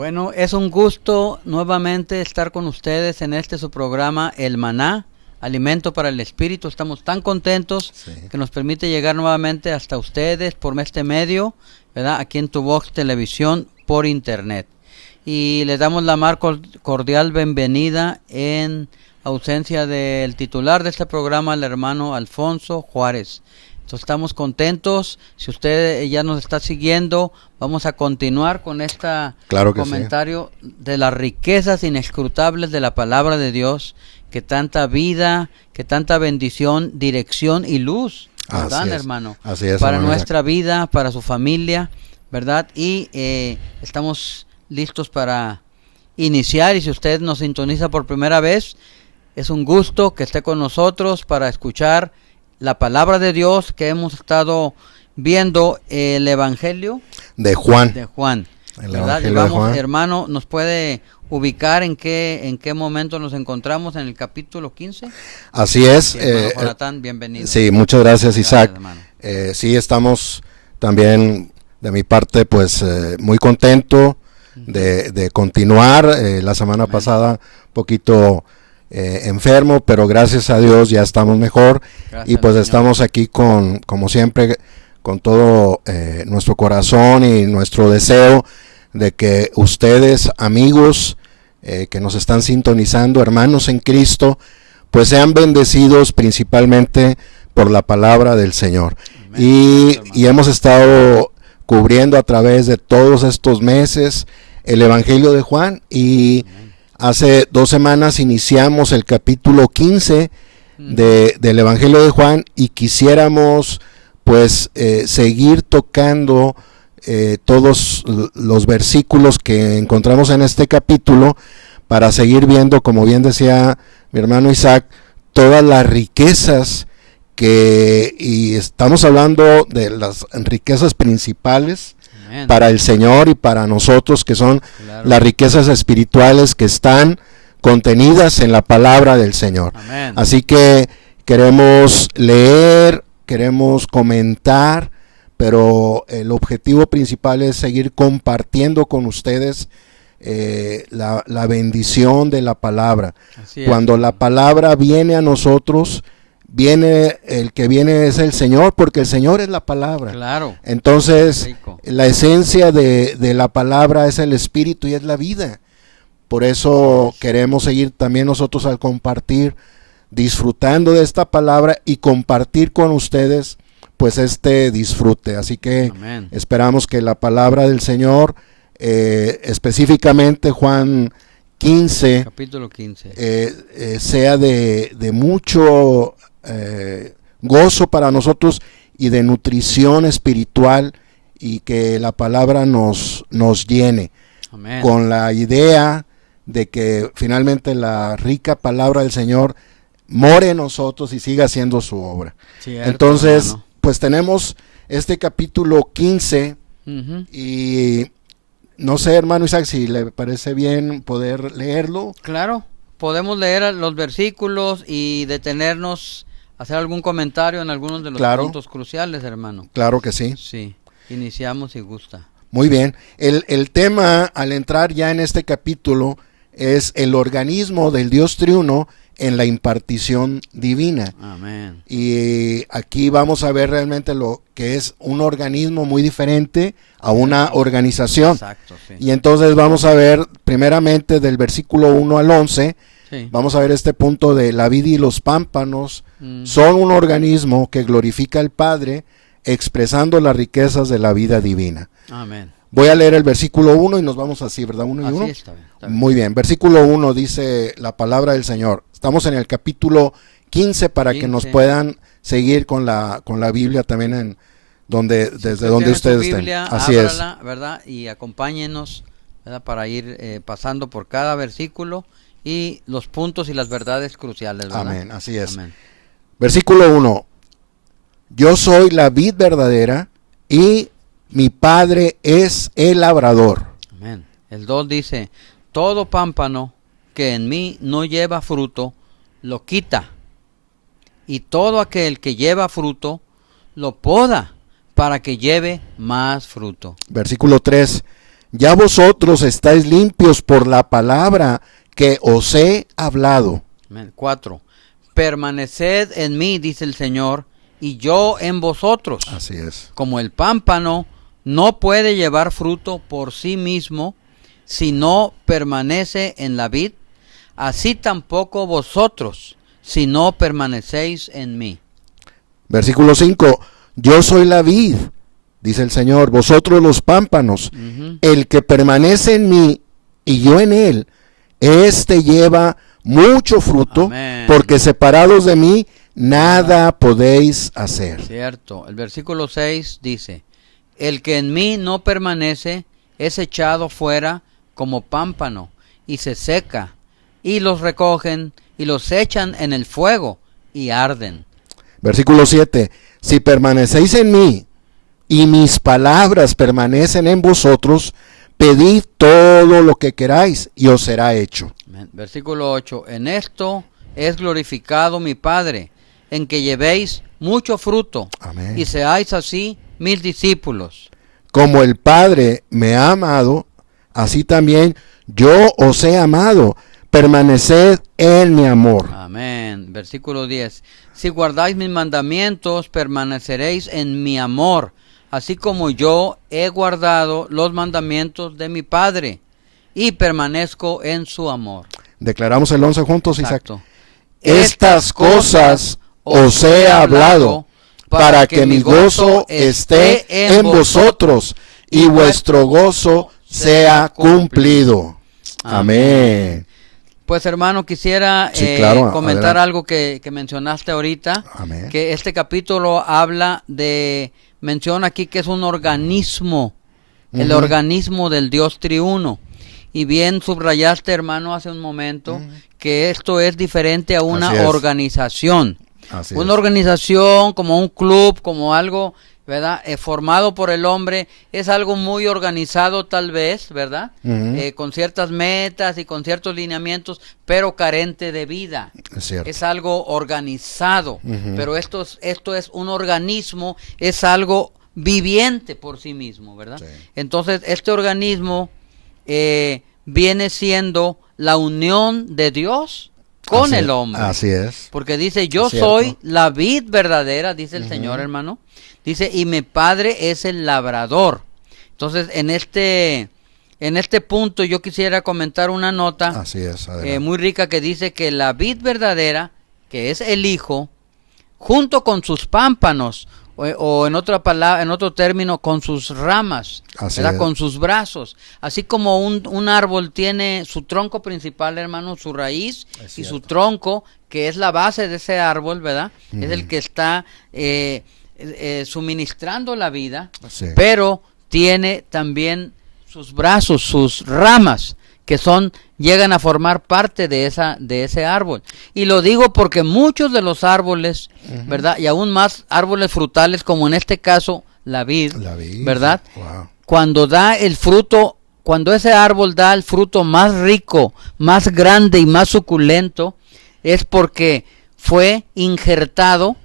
Bueno, es un gusto nuevamente estar con ustedes en su programa El Maná, Alimento para el Espíritu. Estamos tan contentos que nos permite llegar nuevamente hasta ustedes por este medio, ¿verdad? Aquí en Tu Voz Televisión por internet. Y les damos la más cordial bienvenida en ausencia del titular de este programa, el hermano Alfonso Juárez. Entonces, estamos contentos. Si usted ya nos está siguiendo, vamos a continuar con comentario de las riquezas inescrutables de la palabra de Dios, que tanta vida, que tanta bendición, dirección y luz nos dan, hermano. Así es, para hermano, nuestra vida, para su familia, ¿verdad? Y estamos listos para iniciar. Y si usted nos sintoniza por primera vez, es un gusto que esté con nosotros para escuchar la palabra de Dios, que hemos estado viendo el Evangelio de Juan. ¿Verdad? Y vamos, hermano, ¿nos puede ubicar en qué momento nos encontramos en el capítulo 15? Así es. Sí, hermano Jonathan, bienvenido. Sí, muchas gracias, Isaac. Sí, estamos también de mi parte pues muy contento de continuar. La semana pasada un poquito enfermo, pero gracias a Dios ya estamos mejor. Gracias, y pues estamos aquí como siempre, con todo nuestro corazón y nuestro deseo de que ustedes, amigos que nos están sintonizando, hermanos en Cristo, pues sean bendecidos principalmente por la palabra del Señor. Y hemos estado cubriendo a través de todos estos meses el Evangelio de Juan, y hace 2 semanas iniciamos el capítulo 15 del Evangelio de Juan, y quisiéramos pues seguir tocando todos los versículos que encontramos en este capítulo, para seguir viendo, como bien decía mi hermano Isaac, todas las riquezas y estamos hablando de las riquezas principales para el Señor y para nosotros, que son las riquezas espirituales que están contenidas en la palabra del Señor. Amén. Así que queremos leer, queremos comentar, pero el objetivo principal es seguir compartiendo con ustedes la bendición de la palabra. Cuando la palabra viene a nosotros, el que viene es el Señor, porque el Señor es la palabra. Claro. Entonces, la esencia de la palabra es el espíritu y es la vida. Por eso queremos seguir también nosotros al compartir, disfrutando de esta palabra y compartir con ustedes pues este disfrute. Así que esperamos que la palabra del Señor, específicamente Juan 15, capítulo 15, sea de mucho gozo para nosotros y de nutrición espiritual, y que la palabra nos llene. Amén. Con la idea de que finalmente la rica palabra del Señor more en nosotros y siga haciendo su obra. Cierto, entonces, hermano, pues tenemos este capítulo 15 y no sé, hermano Isaac, si le parece bien poder leerlo. Claro, podemos leer los versículos y detenernos, hacer algún comentario en algunos de los puntos cruciales, hermano. Claro que sí. Sí, iniciamos si gusta. Muy bien. El tema al entrar ya en este capítulo es el organismo del Dios triuno en la impartición divina. Amén. Y aquí vamos a ver realmente lo que es un organismo muy diferente a una organización. Exacto, sí. Y entonces vamos a ver primeramente del versículo 1 al 11, vamos a ver este punto de la vid y los pámpanos son un organismo que glorifica al Padre, expresando las riquezas de la vida divina. Amén. Voy a leer el versículo 1 y nos vamos así, ¿verdad? 1 y 1. Está bien. Muy bien, versículo 1 dice la palabra del Señor. Estamos en el capítulo 15 para que nos puedan seguir con la Biblia también desde donde ustedes Biblia, estén. Así ábrala, es, ¿verdad? Y acompáñenos, ¿verdad? Para ir pasando por cada versículo y los puntos y las verdades cruciales, ¿verdad? Amén, así es. Amén. Versículo 1. Yo soy la vid verdadera y mi Padre es el labrador. Amén. El 2 dice, todo pámpano que en mí no lleva fruto, lo quita. Y todo aquel que lleva fruto, lo poda para que lleve más fruto. Versículo 3. ya vosotros estáis limpios por la palabra que os he hablado. 4. Permaneced en mí, dice el Señor, y yo en vosotros. Así es. Como el pámpano no puede llevar fruto por sí mismo si no permanece en la vid, así tampoco vosotros si no permanecéis en mí. Versículo 5. Yo soy la vid, dice el Señor, vosotros los pámpanos. El que permanece en mí y yo en él, éste lleva mucho fruto. Amén. Porque separados de mí nada podéis hacer. Cierto. El versículo 6 dice: el que en mí no permanece es echado fuera como pámpano y se seca, y los recogen y los echan en el fuego y arden. Versículo 7. Si permanecéis en mí y mis palabras permanecen en vosotros, pedid todo lo que queráis y os será hecho. Versículo 8. En esto es glorificado mi Padre, en que llevéis mucho fruto. Amén. Y seáis así mis discípulos. Como el Padre me ha amado, así también yo os he amado. Permaneced en mi amor. Amén. Versículo 10. Si guardáis mis mandamientos, permaneceréis en mi amor, así como yo he guardado los mandamientos de mi Padre y permanezco en su amor. Declaramos el 11 juntos, Exacto. Isaac. Estas cosas os he hablado para que mi gozo esté en vosotros y vuestro gozo sea cumplido. Amén. Pues hermano, quisiera comentar algo que mencionaste ahorita. Amén. Que este capítulo menciona aquí que es un organismo, el organismo del Dios triuno. Y bien subrayaste, hermano, hace un momento, que esto es diferente a una organización. Una organización como un club, como algo, ¿verdad? Formado por el hombre, es algo muy organizado tal vez, ¿verdad? Con ciertas metas y con ciertos lineamientos, pero carente de vida. Es algo organizado, pero esto es un organismo, es algo viviente por sí mismo, ¿verdad? Sí. Entonces, este organismo viene siendo la unión de Dios con el hombre. Así es. Porque dice, yo soy la vid verdadera, dice el Señor, hermano. Dice, y mi Padre es el labrador. Entonces, en este punto yo quisiera comentar una nota muy rica que dice que la vid verdadera, que es el Hijo, junto con sus pámpanos, o en otra palabra, en otro término, con sus ramas, con sus brazos, así como un árbol tiene su tronco principal, hermano, su raíz y su tronco, que es la base de ese árbol, ¿verdad? Es el que está suministrando la vida, pero tiene también sus brazos, sus ramas, que llegan a formar parte de ese árbol. Y lo digo porque muchos de los árboles, ¿verdad? Y aún más árboles frutales, como en este caso la vid, ¿verdad? Wow. Cuando da el fruto, cuando ese árbol da el fruto más rico, más grande y más suculento, es porque fue injertado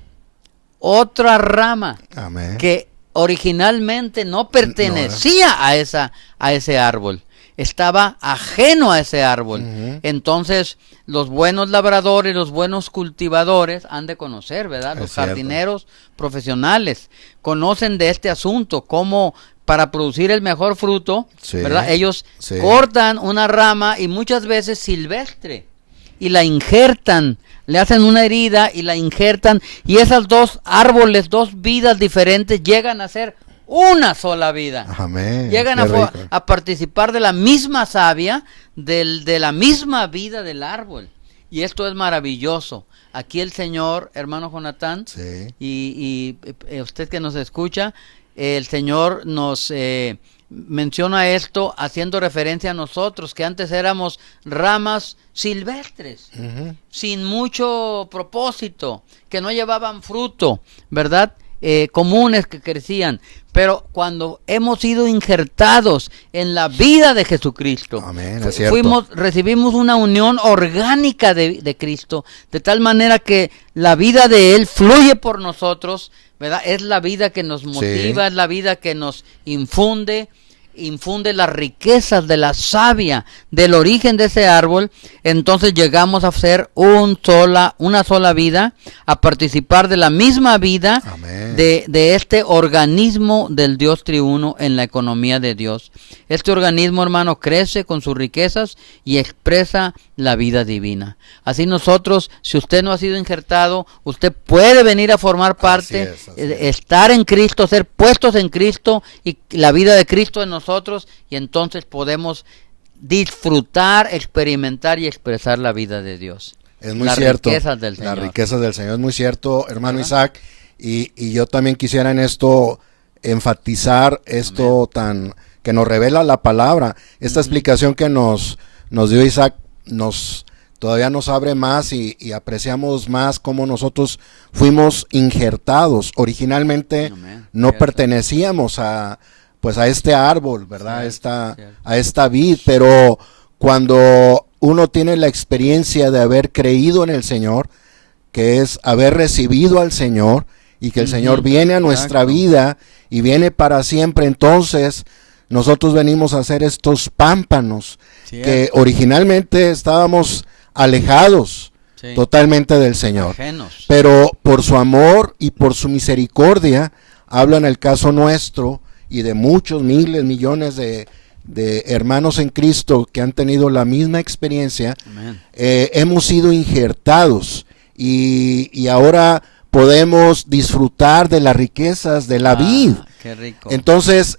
otra rama. Amén. Que originalmente no pertenecía a ese árbol. Estaba ajeno a ese árbol. Entonces, los buenos labradores, los buenos cultivadores han de conocer, ¿verdad? Los jardineros profesionales conocen de este asunto, cómo para producir el mejor fruto, ¿verdad? Ellos cortan una rama y muchas veces silvestre y la injertan, le hacen una herida y la injertan, y esas dos árboles, dos vidas diferentes llegan a ser una sola vida. Amén. Llegan a participar de la misma savia, de la misma vida del árbol. Y esto es maravilloso. Aquí el Señor, hermano Jonatán, y usted que nos escucha, el Señor nos menciona esto haciendo referencia a nosotros, que antes éramos ramas silvestres, sin mucho propósito, que no llevaban fruto, ¿verdad? Comunes que crecían, pero cuando hemos sido injertados en la vida de Jesucristo, amén, recibimos una unión orgánica de Cristo, de tal manera que la vida de Él fluye por nosotros, ¿verdad? Es la vida que nos motiva, es la vida que nos infunde, infunde las riquezas de la savia del origen de ese árbol, entonces llegamos a ser una sola vida, a participar de la misma vida de este organismo del Dios triuno en la economía de Dios. Este organismo, hermano, crece con sus riquezas y expresa la vida divina. Así nosotros, si usted no ha sido injertado, usted puede venir a formar parte, estar en Cristo, ser puestos en Cristo y la vida de Cristo en nosotros, y entonces podemos disfrutar, experimentar y expresar la vida de Dios. Es muy cierto. Las riquezas del Señor, es muy cierto, hermano Isaac, y yo también quisiera en esto enfatizar esto que nos revela la palabra. Esta explicación que nos dio Isaac todavía nos abre más y apreciamos más cómo nosotros fuimos injertados. Originalmente no pertenecíamos a este árbol, ¿verdad? A esta vid, pero cuando uno tiene la experiencia de haber creído en el Señor, que es haber recibido al Señor y que el Señor viene a nuestra vida y viene para siempre, entonces nosotros venimos a ser estos pámpanos que originalmente estábamos alejados totalmente del Señor, ajenos. Pero por su amor y por su misericordia, habla en el caso nuestro y de muchos miles, millones de hermanos en Cristo que han tenido la misma experiencia, hemos sido injertados y ahora podemos disfrutar de las riquezas de la vid. Qué rico. Entonces,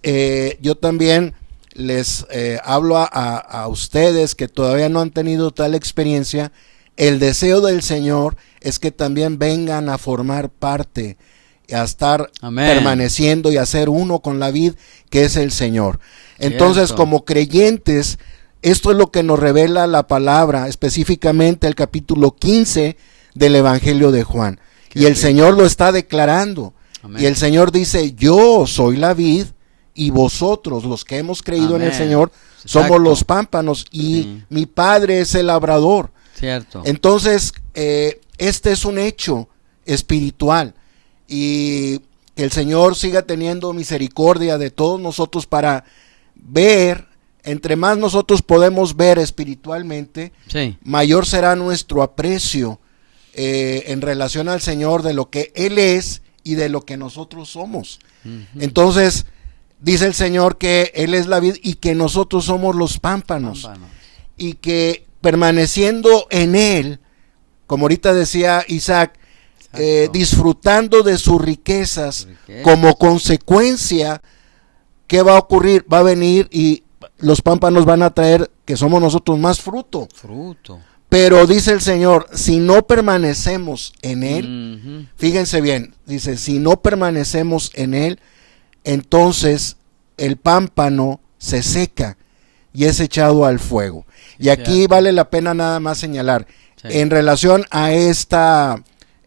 yo también les hablo a ustedes que todavía no han tenido tal experiencia. El deseo del Señor es que también vengan a formar parte, a estar permaneciendo y a ser uno con la vid que es el Señor. Entonces, como creyentes, esto es lo que nos revela la palabra, específicamente el capítulo 15 del Evangelio de Juan. Y el Señor lo está declarando. Y el Señor dice: yo soy la vid y vosotros, los que hemos creído en el Señor, somos los pámpanos y mi Padre es el labrador. Cierto. Entonces, este es un hecho espiritual y que el Señor siga teniendo misericordia de todos nosotros para ver, entre más nosotros podemos ver espiritualmente, mayor será nuestro aprecio en relación al Señor de lo que Él es y de lo que nosotros somos. Entonces, dice el Señor que Él es la vid y que nosotros somos los pámpanos. Y que permaneciendo en Él, como ahorita decía Isaac, disfrutando de sus riquezas, como consecuencia, ¿qué va a ocurrir? Va a venir y los pámpanos van a traer, que somos nosotros, más fruto. Pero dice el Señor, si no permanecemos en Él, fíjense bien, dice, si no permanecemos en Él, entonces el pámpano se seca y es echado al fuego. Y aquí vale la pena nada más señalar, en relación a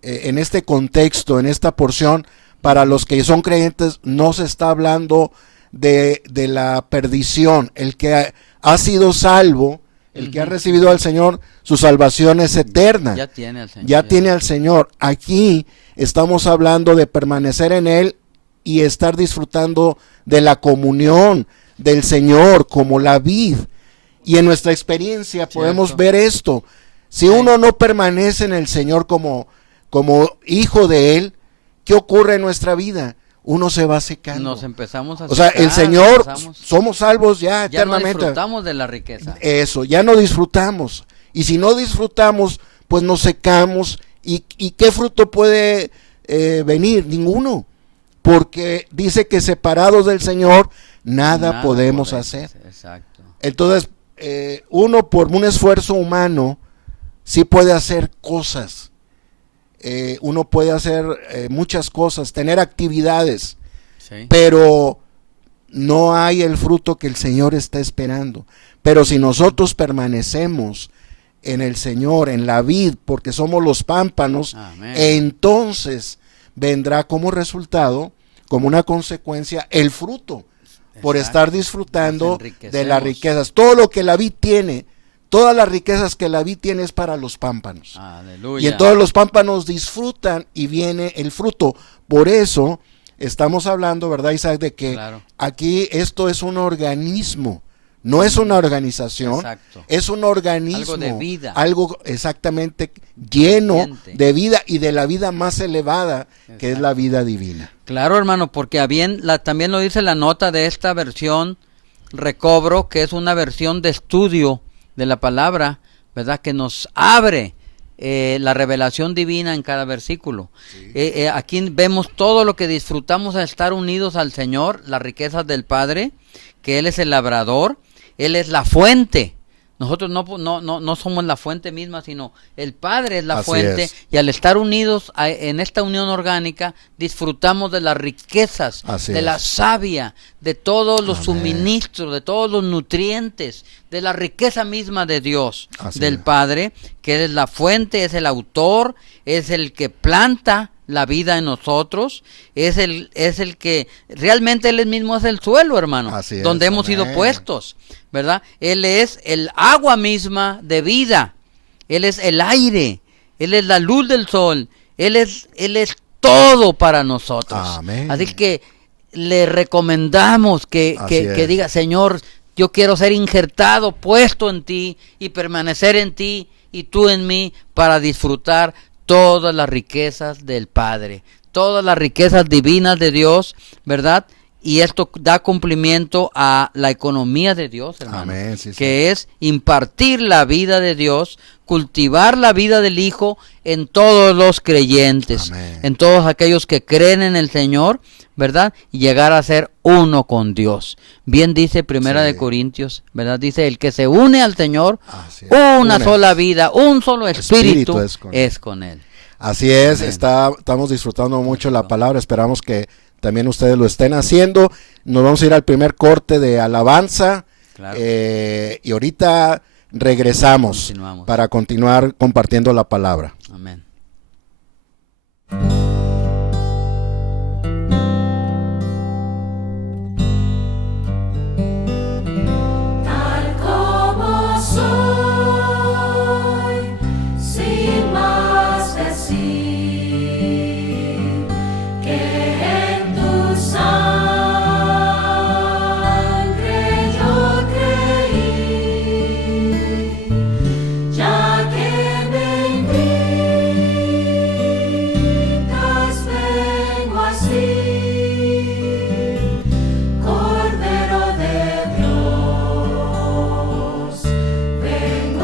en este contexto, en esta porción, para los que son creyentes, no se está hablando de la perdición. El que ha sido salvo, el que ha recibido al Señor, su salvación es eterna. Ya tiene al Señor. Ya tiene al Señor. Aquí estamos hablando de permanecer en Él y estar disfrutando de la comunión del Señor como la vid. Y en nuestra experiencia podemos ver esto. Si uno no permanece en el Señor como hijo de Él, ¿qué ocurre en nuestra vida? Uno se va secando. Nos empezamos a secar. O sea, el Señor, somos salvos ya eternamente. Ya no disfrutamos de la riqueza. Eso, ya no disfrutamos. Y si no disfrutamos, pues nos secamos. ¿Y qué fruto puede venir? Ninguno. Porque dice que separados del Señor, nada podemos hacer. Exacto. Entonces, uno por un esfuerzo humano sí puede hacer cosas. Uno puede hacer muchas cosas, tener actividades, pero no hay el fruto que el Señor está esperando. Pero si nosotros permanecemos en el Señor, en la vid, porque somos los pámpanos, entonces vendrá como resultado, como una consecuencia, el fruto, por estar disfrutando de las riquezas. Todo lo que la vid tiene, todas las riquezas que la vid tiene es para los pámpanos. Aleluya. Y entonces los pámpanos disfrutan y viene el fruto. Por eso estamos hablando, ¿verdad, Isaac? De que claro, aquí esto es un organismo, no es una organización, exacto, es un organismo, algo de vida, algo exactamente lleno Viviente. de vida y de la vida más elevada, que Exacto. es la vida divina. Claro, hermano, porque también lo dice la nota de esta versión, Recobro, que es una versión de estudio de la palabra, ¿verdad? Que nos abre la revelación divina en cada versículo. Sí. Aquí vemos todo lo que disfrutamos al estar unidos al Señor, las riquezas del Padre, que Él es el labrador, Él es la fuente. Nosotros no somos la fuente misma, sino el Padre es la fuente. Es. Y al estar unidos en esta unión orgánica, disfrutamos de las riquezas, de la savia, de todos los suministros, de todos los nutrientes, de la riqueza misma de Dios, del Padre, que es la fuente, es el autor, es el que planta la vida en nosotros, es el que realmente Él mismo es el suelo, hermano, donde hemos sido puestos, ¿verdad? Él es el agua misma de vida, Él es el aire, Él es la luz del sol, Él es todo para nosotros. Amén. Así que le recomendamos que diga, Señor, yo quiero ser injertado, puesto en ti y permanecer en ti y tú en mí para disfrutar todas las riquezas del Padre, todas las riquezas divinas de Dios, ¿verdad? Y esto da cumplimiento a la economía de Dios, hermano. Amén, sí, que es impartir la vida de Dios, cultivar la vida del Hijo en todos los creyentes, Amén. En todos aquellos que creen en el Señor, ¿verdad? Y llegar a ser uno con Dios. Bien dice Primera de Corintios, ¿verdad? Dice, el que se une al Señor, una sola vida, un solo espíritu es con él. Así es, estamos disfrutando mucho la palabra, esperamos que también ustedes lo estén haciendo. Nos vamos a ir al primer corte de alabanza, claro. Y ahorita regresamos para continuar compartiendo la palabra. Amén. Cordero de Dios, ven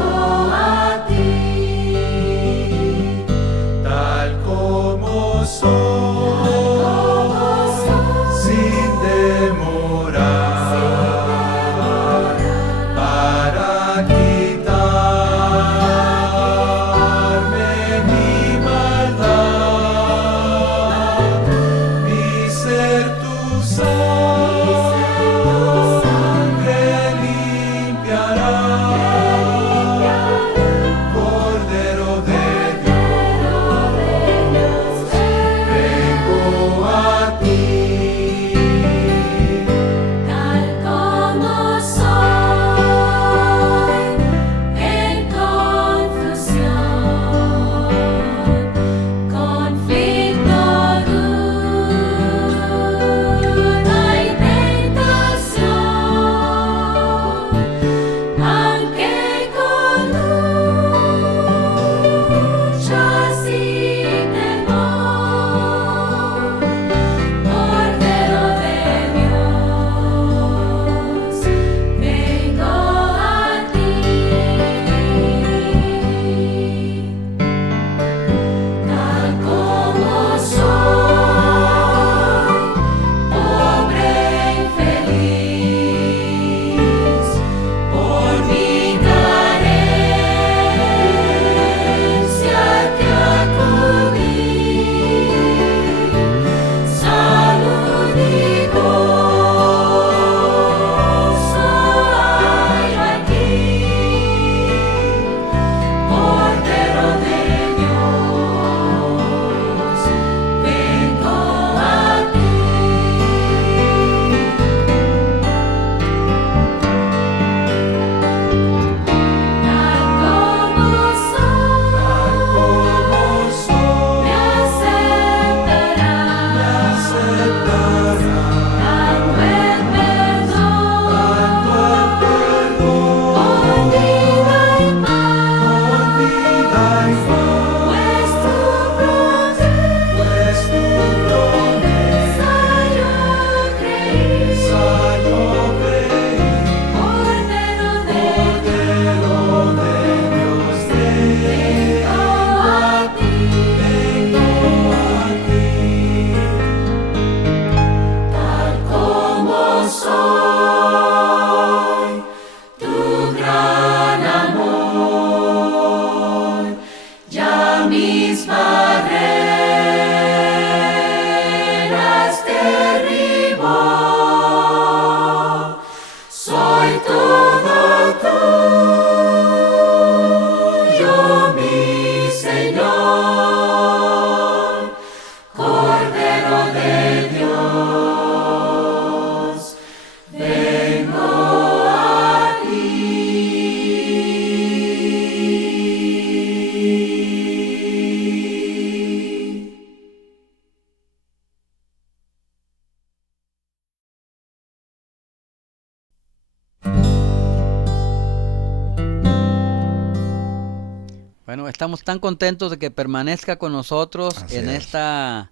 Bueno, estamos tan contentos de que permanezca con nosotros en esta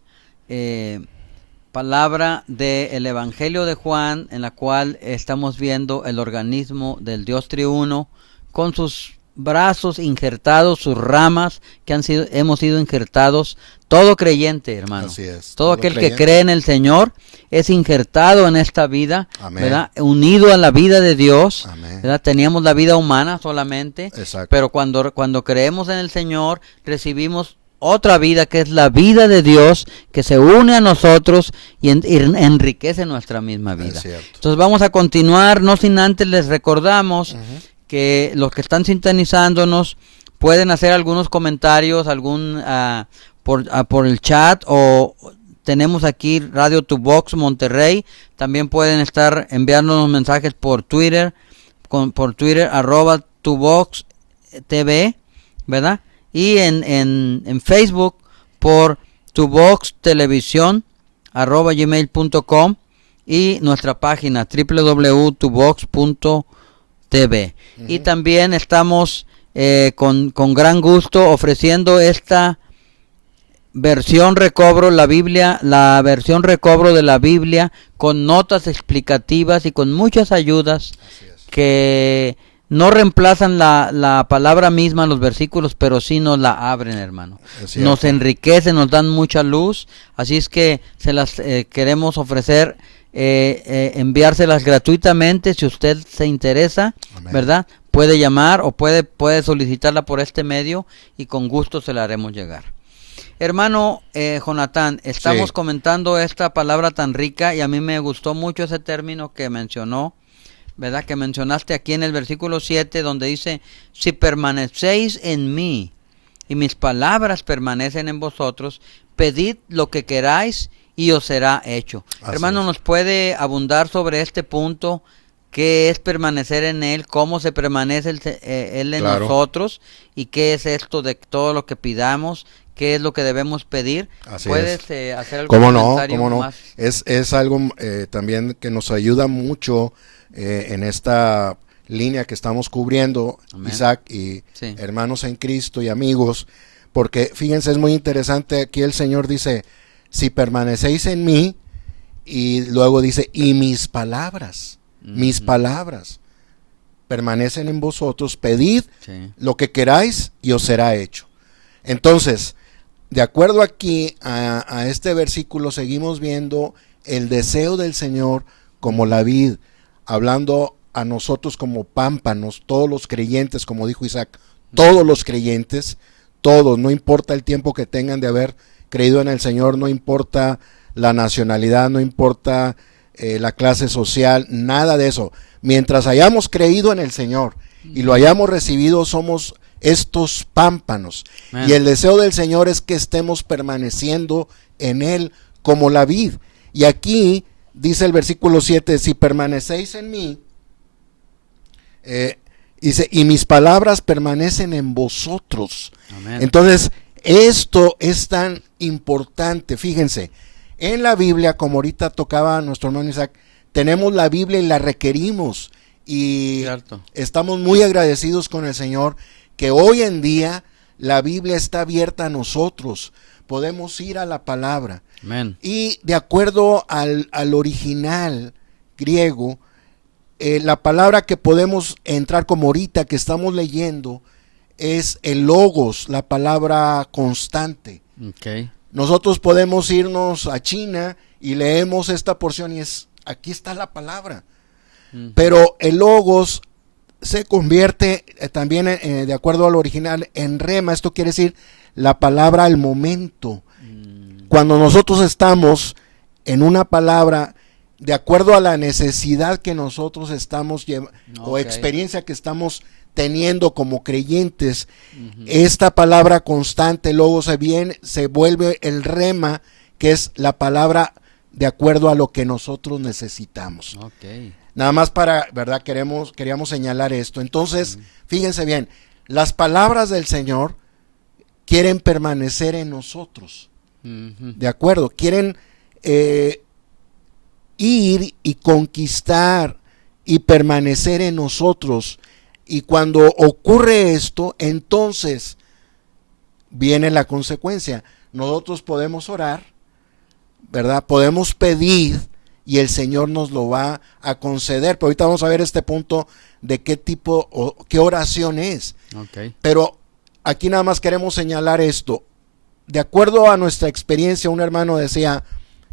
palabra del Evangelio de Juan, en la cual estamos viendo el organismo del Dios triuno con sus brazos injertados, sus ramas que hemos sido injertados. Todo creyente, hermano, así es, todo aquel creyente que cree en el Señor es injertado en esta vida, ¿verdad? Unido a la vida de Dios, ¿verdad? Teníamos la vida humana solamente, pero cuando creemos en el Señor recibimos otra vida que es la vida de Dios, que se une a nosotros y enriquece nuestra misma vida. Entonces vamos a continuar, no sin antes les recordamos que los que están sintonizándonos pueden hacer algunos comentarios, por el chat, o tenemos aquí Radio Tu Box Monterrey. También pueden estar enviándonos mensajes por Twitter, @tubox TV, ¿verdad? Y en Facebook por Tubox Televisión @gmail.com y nuestra página www.tubox.tv. Y también estamos con gran gusto ofreciendo esta versión recobro, la versión recobro de la Biblia con notas explicativas y con muchas ayudas que no reemplazan la palabra misma, los versículos, pero sí nos la abren, hermano. Nos enriquecen, nos dan mucha luz, así es que se las queremos ofrecer, enviárselas gratuitamente si usted se interesa, ¿verdad? Puede llamar o puede solicitarla por este medio y con gusto se la haremos llegar. Hermano Jonathan, estamos comentando esta palabra tan rica y a mí me gustó mucho ese término que mencionó, ¿verdad? Que mencionaste aquí en el versículo 7, donde dice: si permanecéis en mí y mis palabras permanecen en vosotros, pedid lo que queráis y os será hecho. Hermano, ¿nos puede abundar sobre este punto? ¿Qué es permanecer en Él? ¿Cómo se permanece Él en nosotros? ¿Y qué es esto de todo lo que pidamos? ¿Qué es lo que debemos pedir? ¿Puedes hacer algún comentario más? Es algo también que nos ayuda mucho en esta línea que estamos cubriendo, Isaac y hermanos en Cristo y amigos, porque fíjense, es muy interesante, aquí el Señor dice: si permanecéis en mí, y luego dice: y mis palabras permanecen en vosotros, pedid lo que queráis y os será hecho. Entonces, de acuerdo aquí a este versículo, seguimos viendo el deseo del Señor como la vid, hablando a nosotros como pámpanos, todos los creyentes, como dijo Isaac, todos los creyentes, todos, no importa el tiempo que tengan de haber creído en el Señor, no importa la nacionalidad, no importa la clase social, nada de eso. Mientras hayamos creído en el Señor y lo hayamos recibido, somos estos pámpanos. Y el deseo del Señor es que estemos permaneciendo en Él como la vid. Y aquí dice el versículo 7, si permanecéis en mí, dice, y mis palabras permanecen en vosotros. Amén. Entonces, esto es tan importante. Fíjense, en la Biblia, como ahorita tocaba nuestro hermano Isaac, tenemos la Biblia y la requerimos. Y estamos muy agradecidos con el Señor que hoy en día la Biblia está abierta a nosotros. Podemos ir a la palabra. Amén. Y de acuerdo al original griego, la palabra que podemos entrar como ahorita que estamos leyendo es el logos, la palabra constante. Nosotros podemos irnos a China y leemos esta porción y aquí está la palabra. Pero el logos se convierte también, de acuerdo al original, en rema. Esto quiere decir la palabra al momento. Cuando nosotros estamos en una palabra, de acuerdo a la necesidad que nosotros estamos o experiencia que estamos teniendo como creyentes, esta palabra constante luego se vuelve el rema, que es la palabra de acuerdo a lo que nosotros necesitamos. Nada más ¿verdad? Queríamos señalar esto. Entonces, fíjense bien, las palabras del Señor quieren permanecer en nosotros. ¿De acuerdo? Quieren ir y conquistar y permanecer en nosotros. Y cuando ocurre esto, entonces viene la consecuencia. Nosotros podemos orar, ¿verdad? Podemos pedir y el Señor nos lo va a conceder. Pero ahorita vamos a ver este punto de qué tipo o qué oración es. Okay. Pero aquí nada más queremos señalar esto. De acuerdo a nuestra experiencia, un hermano decía,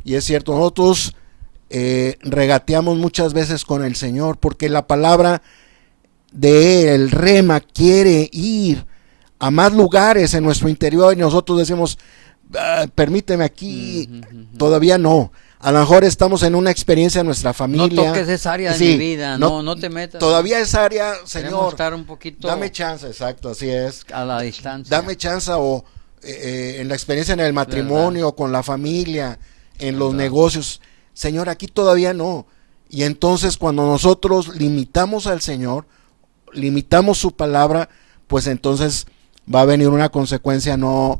y es cierto, nosotros regateamos muchas veces con el Señor porque la palabra de Él, el rema, quiere ir a más lugares en nuestro interior y nosotros decimos, permíteme aquí, todavía no. A lo mejor estamos en una experiencia en nuestra familia. No toques esa área de mi vida, no te metas. Todavía esa área, Señor, estar un poquito dame chance, exacto, así es. A la distancia. Dame chance o en la experiencia en el matrimonio, ¿verdad? Con la familia, en los negocios. Señor, aquí todavía no. Y entonces cuando nosotros limitamos al Señor, limitamos su palabra, pues entonces va a venir una consecuencia no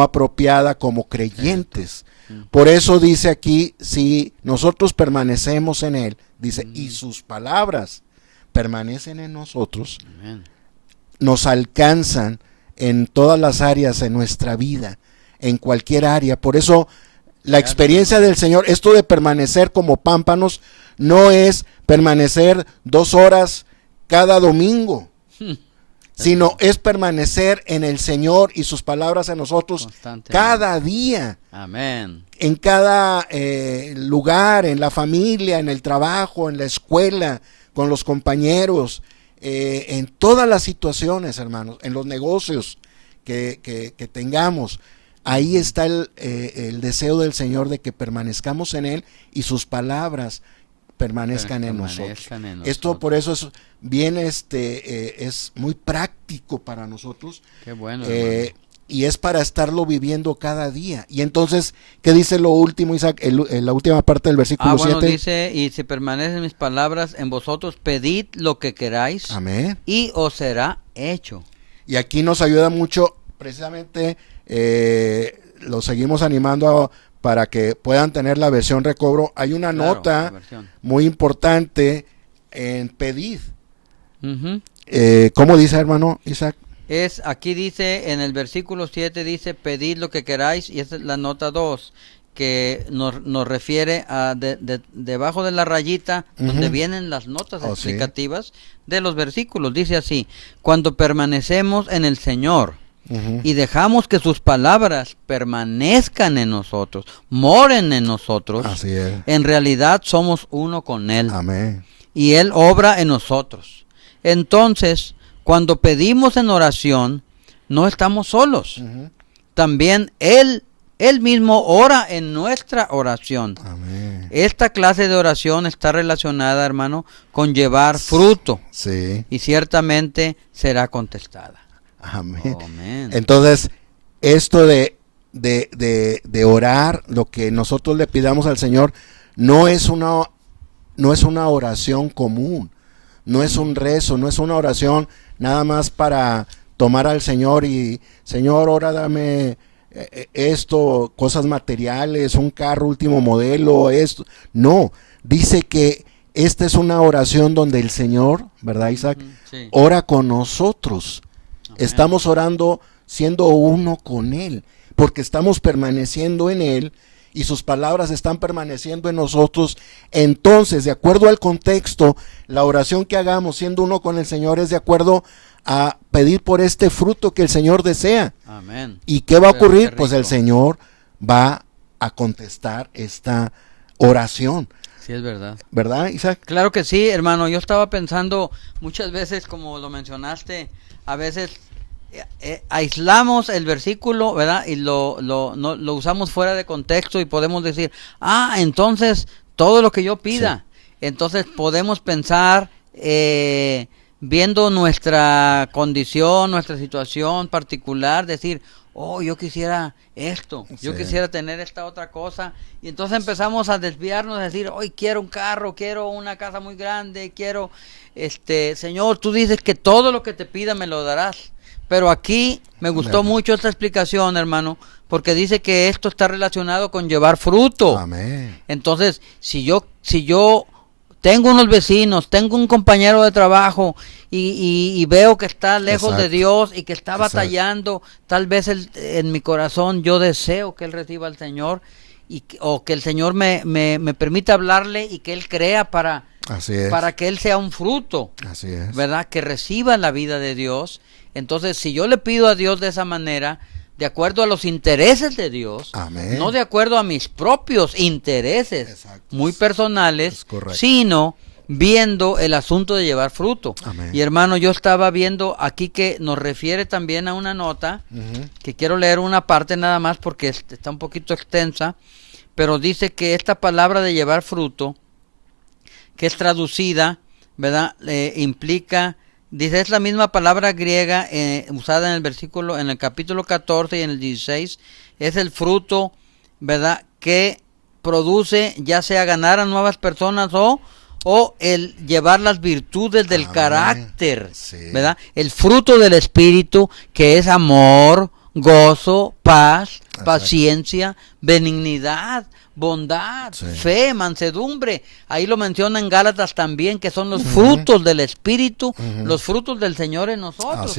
apropiada como creyentes. Por eso dice aquí, si nosotros permanecemos en Él, dice, y sus palabras permanecen en nosotros, nos alcanzan en todas las áreas de nuestra vida, en cualquier área. Por eso la experiencia del Señor, esto de permanecer como pámpanos, no es permanecer 2 horas cada domingo, sino es permanecer en el Señor y sus palabras en nosotros cada día. Amén. En cada lugar, en la familia, en el trabajo, en la escuela, con los compañeros, en todas las situaciones, hermanos, en los negocios que tengamos. Ahí está el deseo del Señor de que permanezcamos en Él y sus palabras permanezcan en nosotros. Esto por eso es bien, es muy práctico para nosotros. Qué bueno, y es para estarlo viviendo cada día. Y entonces, ¿qué dice lo último, Isaac? La última parte del versículo 7. Bueno, dice, y si permanecen mis palabras en vosotros, pedid lo que queráis. Amén. Y os será hecho. Y aquí nos ayuda mucho, precisamente, lo seguimos animando para que puedan tener la versión recobro. Hay una nota muy importante en pedid. ¿Cómo dice, hermano Isaac? Aquí dice, en el versículo 7 dice, pedid lo que queráis, y esa es la nota 2, que nos refiere a debajo de la rayita, donde vienen las notas explicativas de los versículos. Dice así, cuando permanecemos en el Señor, y dejamos que sus palabras permanezcan en nosotros, moren en nosotros, así es. En realidad somos uno con Él. Amén. Y Él obra en nosotros. Entonces, cuando pedimos en oración, no estamos solos. También Él mismo ora en nuestra oración. Amén. Esta clase de oración está relacionada, hermano, con llevar fruto. Sí. Y ciertamente será contestada. Amén. Amén. Entonces, esto de orar, lo que nosotros le pidamos al Señor, no es una oración común, no es un rezo, no es una oración nada más para tomar al Señor y, Señor, ahora dame esto, cosas materiales, un carro último modelo, esto. No, dice que esta es una oración donde el Señor, ¿verdad, Isaac? Sí. Ora con nosotros. Estamos orando siendo uno con Él, porque estamos permaneciendo en Él y sus palabras están permaneciendo en nosotros. Entonces, de acuerdo al contexto, la oración que hagamos siendo uno con el Señor es de acuerdo a pedir por este fruto que el Señor desea. Amén. ¿Y qué va a ocurrir? Pues el Señor va a contestar esta oración. Sí, es verdad. ¿Verdad, Isaac? Claro que sí, hermano. Yo estaba pensando muchas veces, como lo mencionaste, a veces aislamos el versículo, ¿verdad? Y lo usamos fuera de contexto y podemos decir, entonces todo lo que yo pida. Sí. Entonces podemos pensar, viendo nuestra condición, nuestra situación particular, decir, yo quisiera esto, yo quisiera tener esta otra cosa, y entonces empezamos a desviarnos, a decir, hoy quiero un carro, quiero una casa muy grande, quiero, Señor, tú dices que todo lo que te pida me lo darás, pero aquí me gustó mucho esta explicación, hermano, porque dice que esto está relacionado con llevar fruto. Amén. Entonces, si yo tengo unos vecinos, tengo un compañero de trabajo y veo que está lejos de Dios y que está batallando, tal vez en mi corazón yo deseo que él reciba al Señor o que el Señor me permita hablarle y que él crea para que él sea un fruto, ¿verdad? Que reciba la vida de Dios. Entonces, si yo le pido a Dios de esa manera, de acuerdo a los intereses de Dios, amén, no de acuerdo a mis propios intereses muy personales, sino viendo el asunto de llevar fruto. Amén. Y hermano, yo estaba viendo aquí que nos refiere también a una nota, que quiero leer una parte nada más porque está un poquito extensa, pero dice que esta palabra de llevar fruto, que es traducida, ¿verdad? Implica... Dice, es la misma palabra griega usada en el capítulo 14 y en el 16. Es el fruto, ¿verdad?, que produce ya sea ganar a nuevas personas o el llevar las virtudes del carácter, ¿verdad? El fruto del Espíritu, que es amor, gozo, paz, paciencia, benignidad, bondad, fe, mansedumbre. Ahí lo menciona en Gálatas también, que son los frutos del Espíritu, los frutos del Señor en nosotros,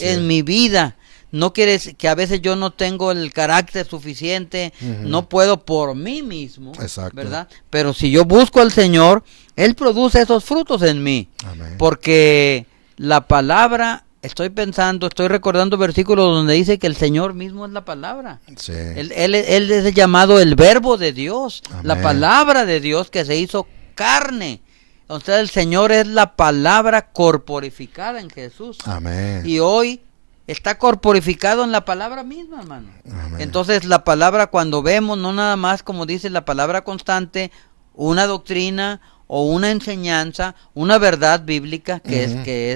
en mi vida. No quiere decir que a veces yo no tengo el carácter suficiente, no puedo por mí mismo, ¿verdad? Pero si yo busco al Señor, Él produce esos frutos en mí. Amén. Porque la palabra... Estoy recordando versículos donde dice que el Señor mismo es la palabra. Sí. Él es llamado el verbo de Dios, amén, la palabra de Dios que se hizo carne. Entonces el Señor es la palabra corporificada en Jesús. Amén. Y hoy está corporificado en la palabra misma, hermano. Amén. Entonces la palabra, cuando vemos, no nada más como dice la palabra constante, una doctrina o una enseñanza, una verdad bíblica que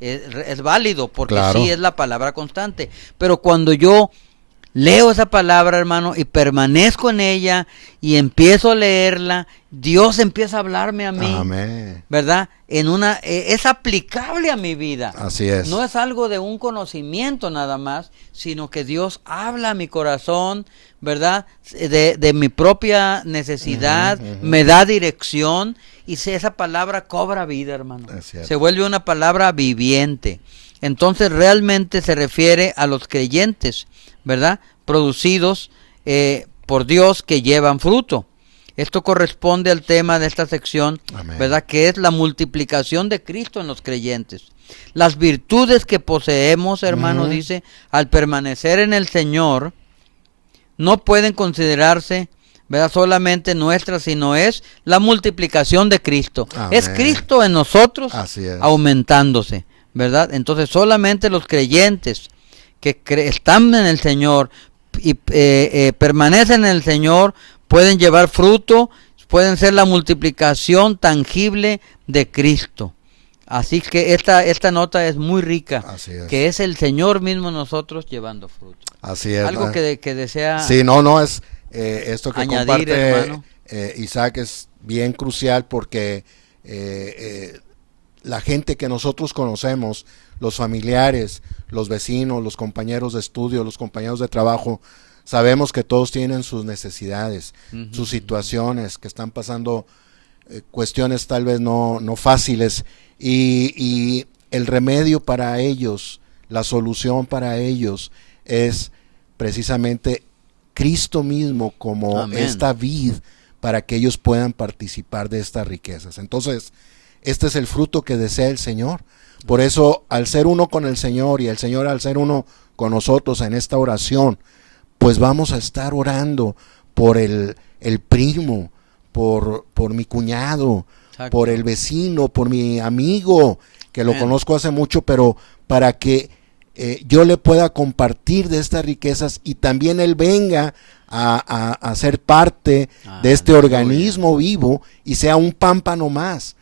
es válido, porque sí es la palabra constante. Pero cuando yo leo esa palabra, hermano, y permanezco en ella y empiezo a leerla, Dios empieza a hablarme a mí. Amén. ¿Verdad? Es aplicable a mi vida. Así es. No es algo de un conocimiento nada más, sino que Dios habla a mi corazón, ¿verdad? De mi propia necesidad, me da dirección. Y esa palabra cobra vida, hermano. Se vuelve una palabra viviente. Entonces realmente se refiere a los creyentes, ¿verdad? Producidos por Dios, que llevan fruto. Esto corresponde al tema de esta sección, amén, ¿verdad? Que es la multiplicación de Cristo en los creyentes. Las virtudes que poseemos, hermano, dice, al permanecer en el Señor, no pueden considerarse, ¿verdad?, solamente nuestra, sino es la multiplicación de Cristo. Amén. Es Cristo en nosotros aumentándose, ¿verdad? Entonces solamente los creyentes que están en el Señor y permanecen en el Señor pueden llevar fruto, pueden ser la multiplicación tangible de Cristo. Así que esta nota es muy rica, que es el Señor mismo nosotros llevando fruto. Así es. Algo que desea... Sí, no, es... esto que añadir, comparte Isaac es bien crucial, porque la gente que nosotros conocemos, los familiares, los vecinos, los compañeros de estudio, los compañeros de trabajo, sabemos que todos tienen sus necesidades, sus situaciones, que están pasando cuestiones tal vez no fáciles, y el remedio para ellos, la solución para ellos es precisamente Cristo mismo como amén, esta vid, para que ellos puedan participar de estas riquezas. Entonces, este es el fruto que desea el Señor. Por eso, al ser uno con el Señor y el Señor al ser uno con nosotros en esta oración, pues vamos a estar orando por el primo, por mi cuñado, exacto, por el vecino, por mi amigo, que lo conozco hace mucho, pero para que yo le pueda compartir de estas riquezas y también él venga a ser parte de este organismo vivo y sea un pámpano más.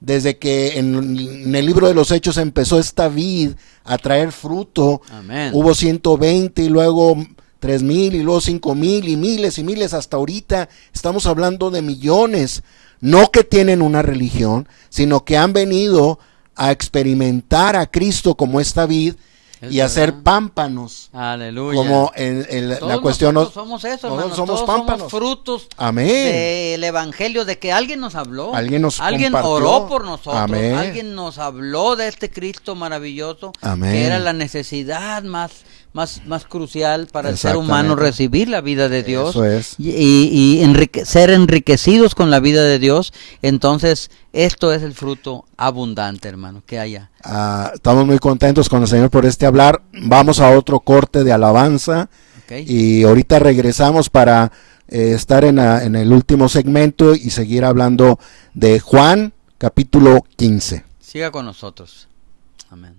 Desde que en el libro de los Hechos empezó esta vid a traer fruto, amén, hubo 120 y luego 3,000 y luego 5,000 y miles hasta ahorita. Estamos hablando de millones, no que tienen una religión, sino que han venido a experimentar a Cristo como esta vid, y hacer pámpanos. Aleluya. Como en la cuestión. Somos eso, hermanos. Somos pámpanos. Somos frutos. Amén. Del evangelio, de que alguien nos habló. Alguien compartió. Oró por nosotros. Amén. Alguien nos habló de este Cristo maravilloso. Amén. Que era la necesidad más crucial para el ser humano, recibir la vida de Dios. Eso es. Y ser enriquecidos con la vida de Dios. Entonces, esto es el fruto abundante, hermano, que haya. Estamos muy contentos con el Señor por este hablar. Vamos a otro corte de alabanza. Okay. Y ahorita regresamos para estar en el último segmento y seguir hablando de Juan, capítulo 15. Siga con nosotros. Amén.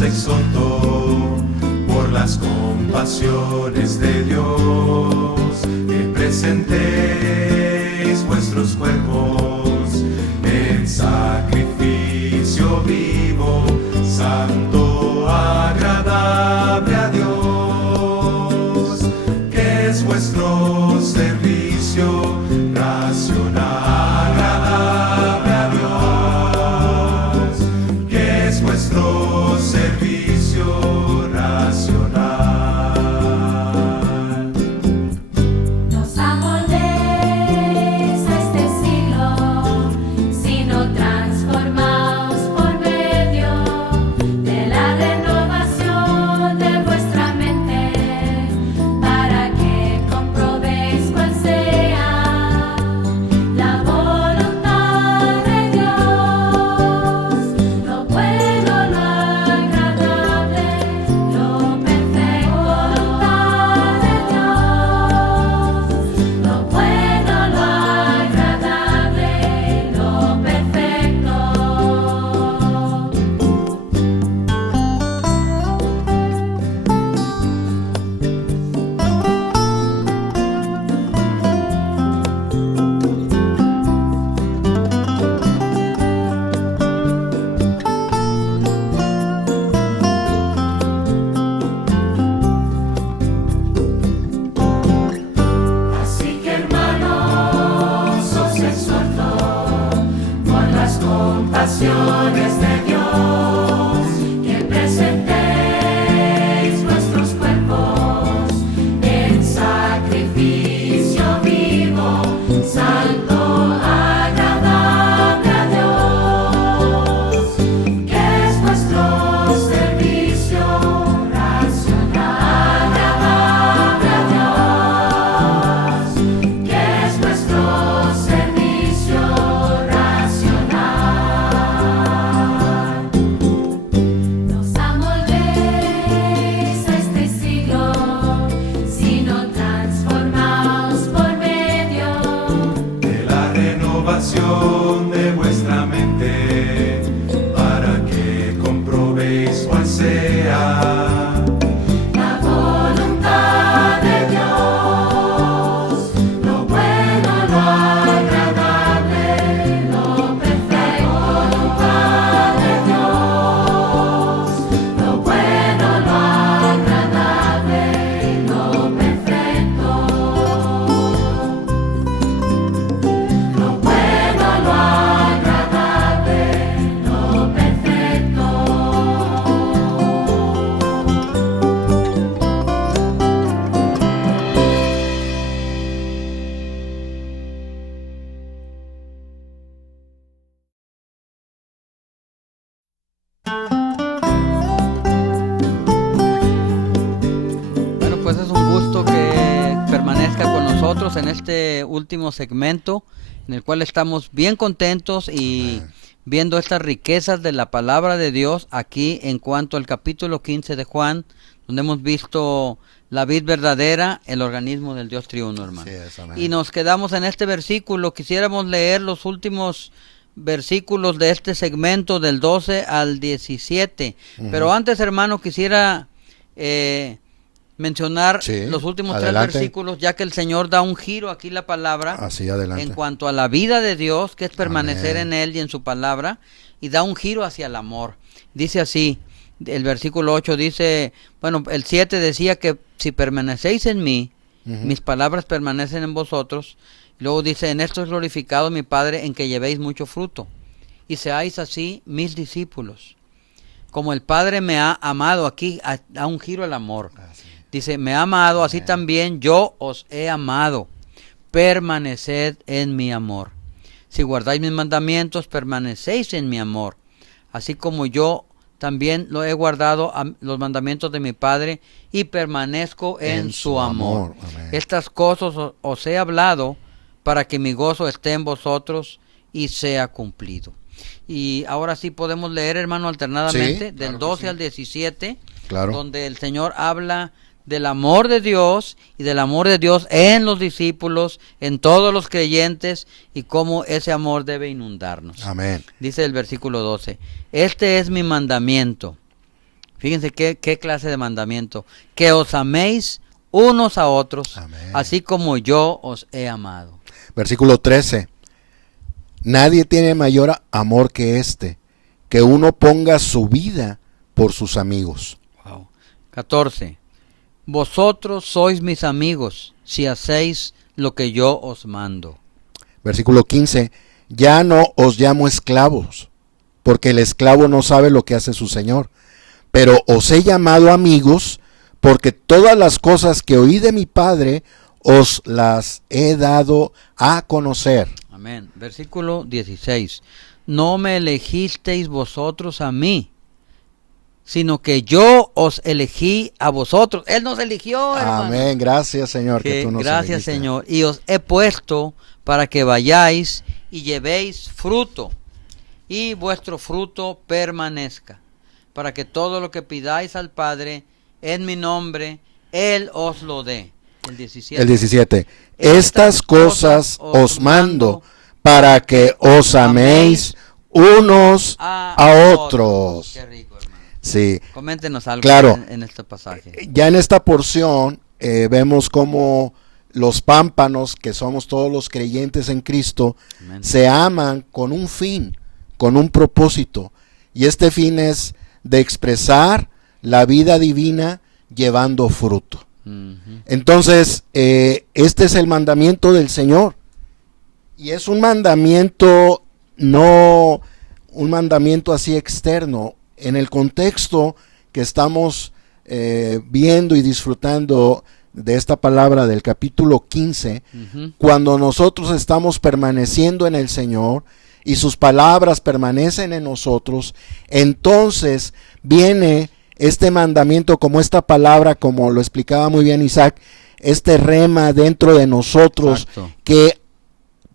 Exhortó por las compasión de Dios, que presentéis vuestros cuerpos en sacrificio vivo, santo, agradable a Dios, que es vuestro servicio racional, agradable a Dios, que es vuestro servicio racional. Nos amoldéis a este siglo, sino transformaos por medio de la renovación de vuestra mente, para que comprobéis cuál sea la voluntad de Dios, lo bueno, lo agradable, lo perfecto. Voluntad de Dios, lo bueno, lo agradable, lo perfecto. Así que, hermanos, os exhorto por las compasiones de Dios, que presentéis vuestros cuerpos en sacrificio vivo, santo, agradable a Dios, que es vuestro servicio racional, agradable a Dios, que es vuestro servicio racional. Nos amoldéis a este siglo, sino transformaos por medio De la renovación de vuestra mente, para que comprobéis cuál sea la voluntad de Dios, lo bueno, lo agradable, lo perfecto. Voluntad de Dios, lo bueno, lo agradable, lo perfecto. Lo bueno, lo agradable, lo perfecto. Bueno, pues es un gusto que permanezca con nosotros en este último segmento, en el cual estamos bien contentos y viendo estas riquezas de la palabra de Dios aquí en cuanto al capítulo 15 de Juan, donde hemos visto la vid verdadera, el organismo del Dios triuno, hermano. Así es, amén. Y nos quedamos en este versículo. Quisiéramos leer los últimos versículos de este segmento del 12 al 17. Pero antes, hermano, quisiera mencionar Sí, los últimos adelante. 3 versículos, ya que el Señor da un giro aquí la palabra Así, adelante. en cuanto a la vida de Dios, que es permanecer Amén. en Él y en su palabra, y da un giro hacia el amor. Dice así, el versículo 8 dice, bueno, el 7 decía que si permanecéis en mí, mis palabras permanecen en vosotros. Luego dice, en esto es glorificado mi Padre, en que llevéis mucho fruto, y seáis así mis discípulos. Como el Padre me ha amado, aquí da un giro al amor. Dice, me ha amado, así también yo os he amado. Permaneced en mi amor. Si guardáis mis mandamientos, permanecéis en mi amor. Así como yo también lo he guardado los mandamientos de mi Padre y permanezco en su amor. Estas cosas os he hablado para que mi gozo esté en vosotros y sea cumplido. Y ahora sí podemos leer, hermano, alternadamente, Sí, del claro 12 que sí. al 17, Claro. donde el Señor habla del amor de Dios y del amor de Dios en los discípulos, en todos los creyentes, y cómo ese amor debe inundarnos. Amén. Dice el versículo 12, este es mi mandamiento. Fíjense qué clase de mandamiento. Que os améis unos a otros, Amén. así como yo os he amado. Versículo 13. Nadie tiene mayor amor que este, que uno ponga su vida por sus amigos. Wow. 14. Vosotros sois mis amigos, si hacéis lo que yo os mando. Versículo 15. Ya no os llamo esclavos, porque el esclavo no sabe lo que hace su señor. Pero os he llamado amigos, porque todas las cosas que oí de mi Padre os las he dado a conocer. Amén. Versículo 16. No me elegisteis vosotros a mí, sino que yo os elegí a vosotros. Él nos eligió, hermano. Amén. Gracias, Señor, que tú nos Gracias, elegiste. Señor. Y os he puesto para que vayáis y llevéis fruto, y vuestro fruto permanezca, para que todo lo que pidáis al Padre en mi nombre, Él os lo dé. El 17. El 17. Estas cosas os mando para que os améis unos a otros. Qué rico, hermano. Sí. Coméntenos algo Claro. en este pasaje. Ya en esta porción vemos cómo los pámpanos, que somos todos los creyentes en Cristo, Amén. se aman con un fin, con un propósito. Y este fin es de expresar la vida divina llevando fruto. Ujú. Entonces, este es el mandamiento del Señor. Y es un mandamiento, no un mandamiento así externo. En el contexto que estamos viendo y disfrutando de esta palabra del capítulo 15, Ujú. cuando nosotros estamos permaneciendo en el Señor y sus palabras permanecen en nosotros, entonces viene este mandamiento como esta palabra, como lo explicaba muy bien Isaac, este rema dentro de nosotros. Exacto. Que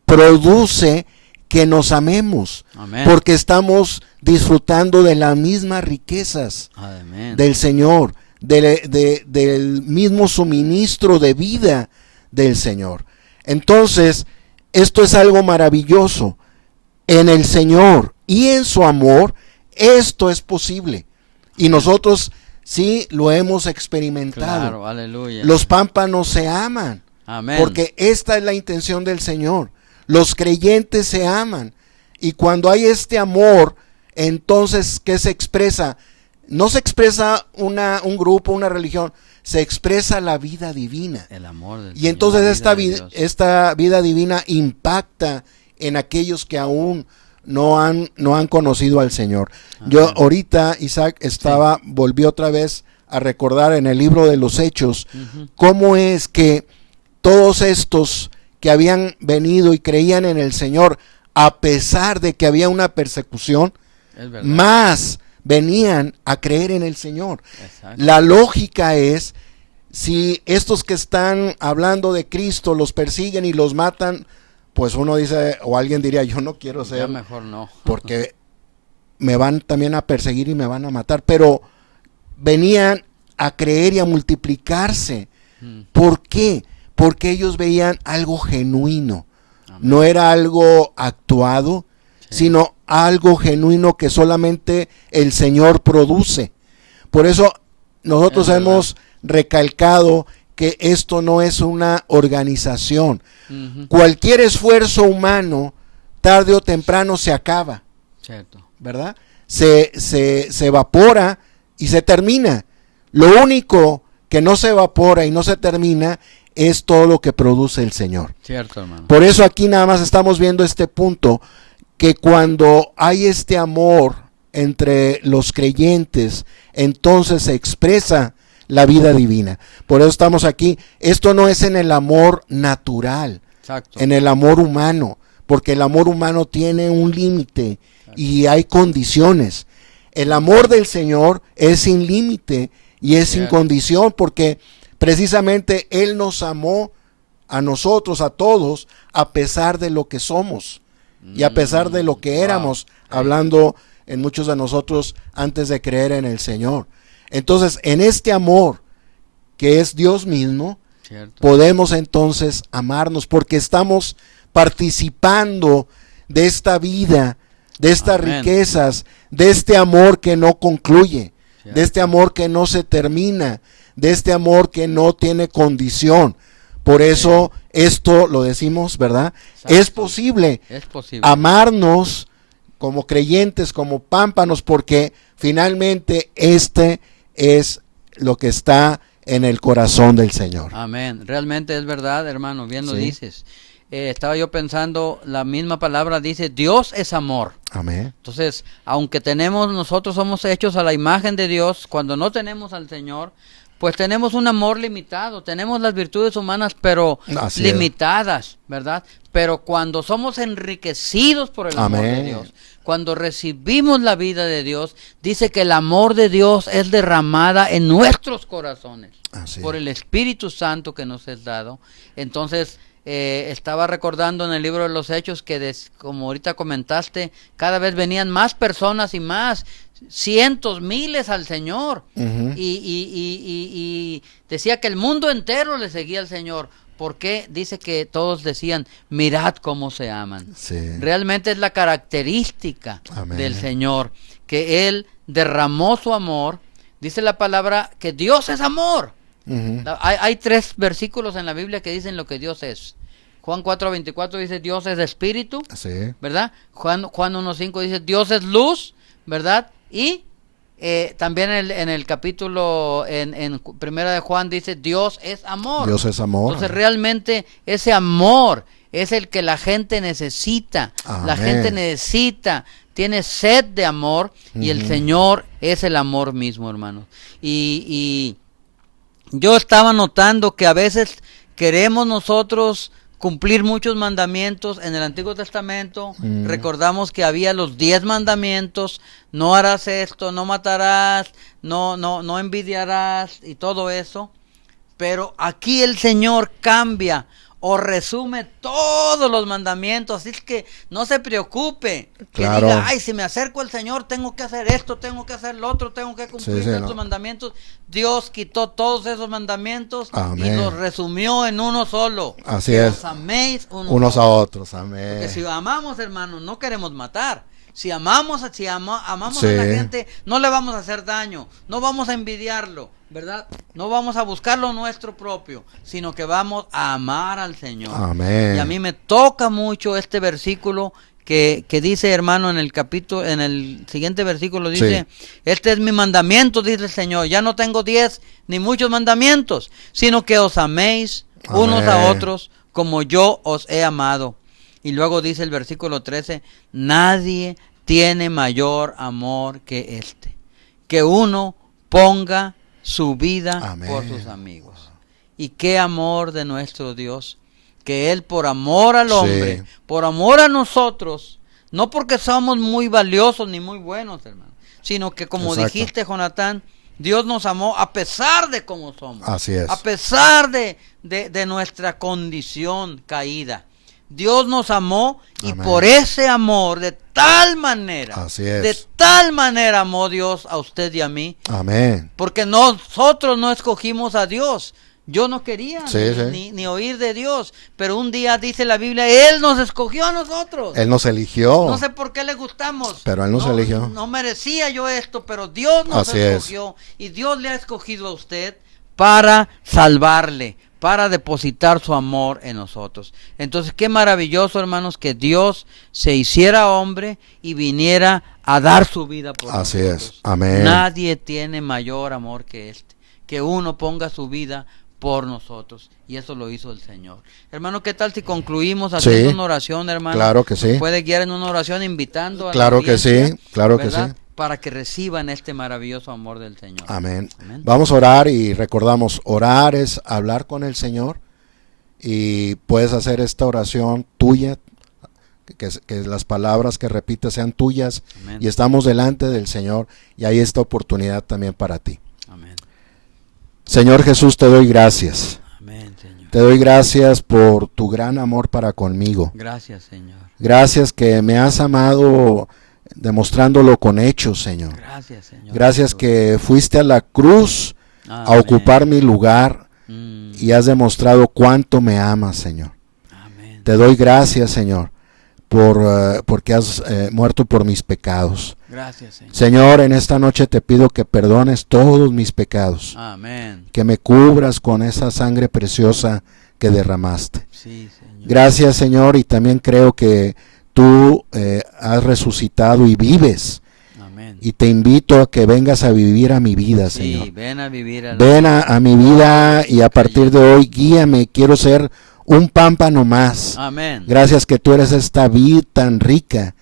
produce que nos amemos, Amén. porque estamos disfrutando de las mismas riquezas Amén. del Señor, del mismo suministro de vida del Señor. Entonces, esto es algo maravilloso. En el Señor y en su amor, esto es posible. Y nosotros sí lo hemos experimentado. Claro, aleluya. Los pámpanos se aman, Amén. porque esta es la intención del Señor. Los creyentes se aman. Y cuando hay este amor, entonces, ¿qué se expresa? No se expresa un grupo, una religión, se expresa la vida divina. El amor del Y Señor, entonces la esta vida de vida, Dios. esta vida divina impacta en aquellos que aún no han conocido al Señor. Yo Amén. ahorita, Isaac, volvió otra vez a recordar en el libro de los Hechos, Ujú. cómo es que todos estos que habían venido y creían en el Señor, a pesar de que había una persecución, Es verdad. más venían a creer en el Señor. Exacto. La lógica es, si estos que están hablando de Cristo los persiguen y los matan, pues uno dice, o alguien diría, yo no quiero Ya ser, mejor no. porque me van también a perseguir y me van a matar. Pero venían a creer y a multiplicarse. Mm. ¿Por qué? Porque ellos veían algo genuino. Amén. No era algo actuado, Sí. sino algo genuino que solamente el Señor produce. Por eso nosotros Es verdad. hemos recalcado que esto no es una organización. Cualquier esfuerzo humano, tarde o temprano se acaba. Cierto. ¿Verdad? Se evapora y se termina. Lo único que no se evapora y no se termina es todo lo que produce el Señor. Cierto, hermano. Por eso aquí nada más estamos viendo este punto, que cuando hay este amor entre los creyentes, entonces se expresa la vida divina. Por eso estamos aquí. Esto no es en el amor natural, Exacto. en el amor humano, porque el amor humano tiene un límite y hay condiciones. El amor del Señor es sin límite y es sin condición, porque precisamente Él nos amó a nosotros, a todos, a pesar de lo que somos y a pesar de lo que éramos, hablando en muchos de nosotros antes de creer en el Señor. Entonces, en este amor que es Dios mismo, podemos entonces amarnos, porque estamos participando de esta vida, de estas riquezas, de este amor que no concluye, de este amor que no se termina, de este amor que no tiene condición. Por eso esto lo decimos, ¿verdad? Es posible amarnos como creyentes, como pámpanos, porque finalmente este es lo que está en el corazón del Señor. Amén. Realmente es verdad, hermano, bien lo dices. Estaba yo pensando, la misma palabra dice, Dios es amor. Amén. Entonces, aunque nosotros somos hechos a la imagen de Dios, cuando no tenemos al Señor, pues tenemos un amor limitado, tenemos las virtudes humanas, pero limitadas, ¿verdad? Pero cuando somos enriquecidos por el amor de Dios, cuando recibimos la vida de Dios, dice que el amor de Dios es derramada en nuestros corazones por el Espíritu Santo que nos es dado. Entonces, estaba recordando en el libro de los Hechos que, como ahorita comentaste, cada vez venían más personas y más, cientos, miles al Señor. Y decía que el mundo entero le seguía al Señor. Porque dice que todos decían, mirad cómo se aman. Realmente es la característica del Señor, que Él derramó su amor. Dice la palabra que Dios es amor. Hay 3 versículos en la Biblia que dicen lo que Dios es. Juan 4:24 dice Dios es espíritu, ¿verdad? Juan 1:5 dice Dios es luz, ¿verdad? Y también en el capítulo, en primera de Juan dice Dios es amor. Dios es amor. Entonces realmente ese amor es el que la gente necesita. La gente necesita, tiene sed de amor, y el Señor es el amor mismo, hermanos. Y yo estaba notando que a veces queremos nosotros cumplir muchos mandamientos. En el Antiguo Testamento recordamos que había los 10 mandamientos: no harás esto, no matarás, no envidiarás y todo eso. Pero aquí el Señor cambia o resume todos los mandamientos, así es que no se preocupe, que diga, ay, si me acerco al Señor tengo que hacer esto, tengo que hacer lo otro, tengo que cumplir estos mandamientos. Dios quitó todos esos mandamientos y los resumió en uno solo. Así es. Os améis unos a otros. Amén. Porque si amamos, hermanos, no queremos matar. Si amamos a la gente, no le vamos a hacer daño, no vamos a envidiarlo, ¿verdad? No vamos a buscar lo nuestro propio, sino que vamos a amar al Señor. Amén. Y a mí me toca mucho este versículo que dice, hermano, en el siguiente versículo dice, este es mi mandamiento, dice el Señor, ya no tengo 10 ni muchos mandamientos, sino que os améis unos a otros como yo os he amado. Y luego dice el versículo 13, nadie tiene mayor amor que este, que uno ponga su vida por sus amigos. Y qué amor de nuestro Dios, que Él por amor al hombre, por amor a nosotros, no porque somos muy valiosos ni muy buenos, hermano, sino que como dijiste, Jonatán, Dios nos amó a pesar de cómo somos. Así es. A pesar de nuestra condición caída. Dios nos amó y por ese amor, de tal manera, amó Dios a usted y a mí. Amén. Porque nosotros no escogimos a Dios. Yo no quería ni oír de Dios, pero un día dice la Biblia, Él nos escogió a nosotros. Él nos eligió. No sé por qué le gustamos. Pero Él nos eligió. No merecía yo esto, pero Dios nos escogió. Y Dios le ha escogido a usted para salvarle, para depositar su amor en nosotros. Entonces, qué maravilloso, hermanos, que Dios se hiciera hombre y viniera a dar su vida por nosotros. Así es, amén. Nadie tiene mayor amor que este, que uno ponga su vida por nosotros, y eso lo hizo el Señor. Hermano, ¿qué tal si concluimos haciendo una oración, hermano? Claro que sí. Puede guiar en una oración invitando a claro la audiencia, que sí, claro ¿verdad? que sí. Para que reciban este maravilloso amor del Señor. Amén. Amén. Vamos a orar y recordamos, orar es hablar con el Señor, y puedes hacer esta oración tuya, que las palabras que repites sean tuyas. Amén. Y estamos delante del Señor y hay esta oportunidad también para ti. Amén. Señor Jesús, te doy gracias. Amén, Señor. Te doy gracias por tu gran amor para conmigo. Gracias, Señor. Gracias que me has amado demostrándolo con hechos, Señor. Gracias, Señor. Gracias que fuiste a la cruz a ocupar mi lugar y has demostrado cuánto me amas, Señor. Amén. Te doy gracias, Señor, porque has muerto por mis pecados. Gracias, Señor. Señor, en esta noche te pido que perdones todos mis pecados. Amén. Que me cubras con esa sangre preciosa que derramaste. Sí, Señor. Gracias, Señor, y también creo que tú has resucitado y vives. Amén. Y te invito a que vengas a vivir a mi vida, Sí, Señor. ven a vivir Ven a mi vida y a partir de hoy guíame. Quiero ser un pámpano más. Amén. Gracias que tú eres esta vid tan rica.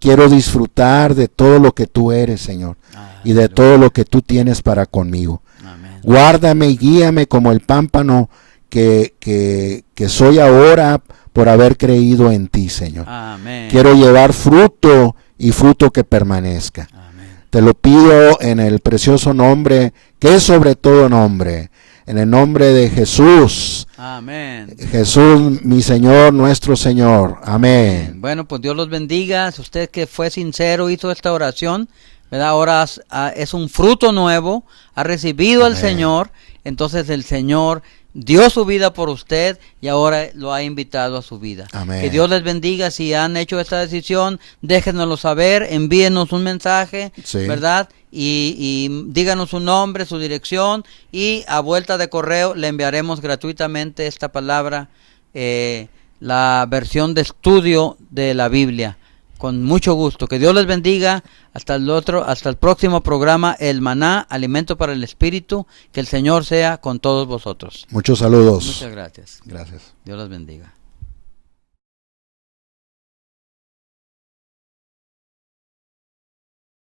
Quiero disfrutar de todo lo que tú eres, Señor, y de todo lo que tú tienes para conmigo. Amén. Guárdame y guíame como el pámpano que soy ahora por haber creído en ti, Señor. Amén. Quiero llevar fruto y fruto que permanezca. Amén. Te lo pido en el precioso nombre, que es sobre todo nombre, en el nombre de Jesús. Amén. Jesús, mi Señor, nuestro Señor. Amén. Bueno, pues Dios los bendiga. Si usted que fue sincero hizo esta oración, ¿verdad? Ahora es un fruto nuevo, ha recibido al Señor, entonces el Señor dio su vida por usted y ahora lo ha invitado a su vida. Amén. Que Dios les bendiga. Si han hecho esta decisión, déjenoslo saber, envíenos un mensaje, Sí. ¿verdad? Y díganos su nombre, su dirección, y a vuelta de correo le enviaremos gratuitamente esta palabra, la versión de estudio de la Biblia. Con mucho gusto. Que Dios les bendiga. Hasta el próximo programa, El Maná, Alimento para el Espíritu. Que el Señor sea con todos vosotros. Muchos saludos. Muchas gracias. Gracias. Dios los bendiga.